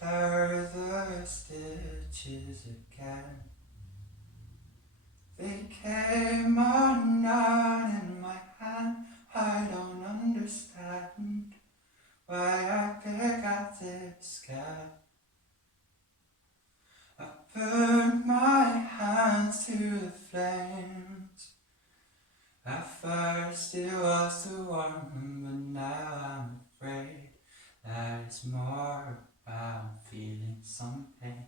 further stitches again. They came undone in my hand. I don't understand why I pick at this gap. I burned my hands to the flames. At first it was to warm them, but now I'm afraid that it's more about feeling some pain,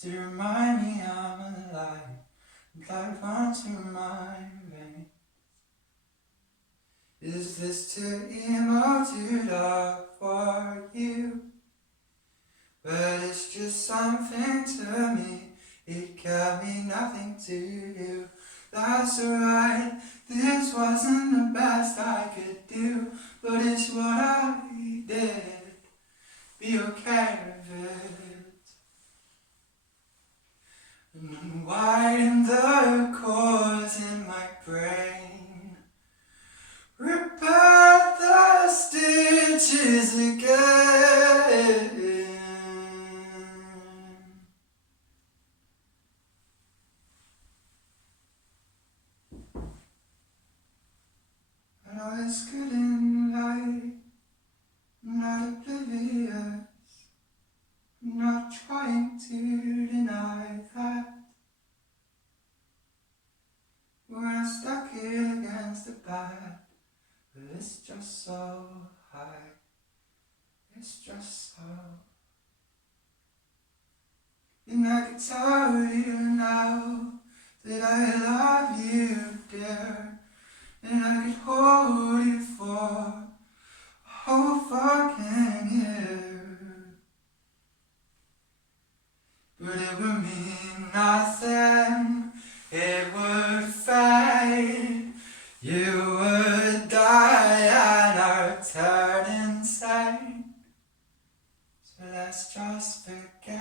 to remind me I'm alive, blood runs through my veins. Is this too emo to talk for you? But it's just something to me, it can mean nothing to you. That's alright, this wasn't the best I could do, but it's what I did. Be okay with it. And unwind the chords in my brain, repair the stitches again. And I was good in life, not oblivious, not trying to deny that. When I stuck it against the bat, but it's just so high, it's just so. And I can tell you now that I love you, dear, and I could hold you for a whole fucking year. But it would mean nothing, it would fade, you would die and I'd turn insane. So let's just forget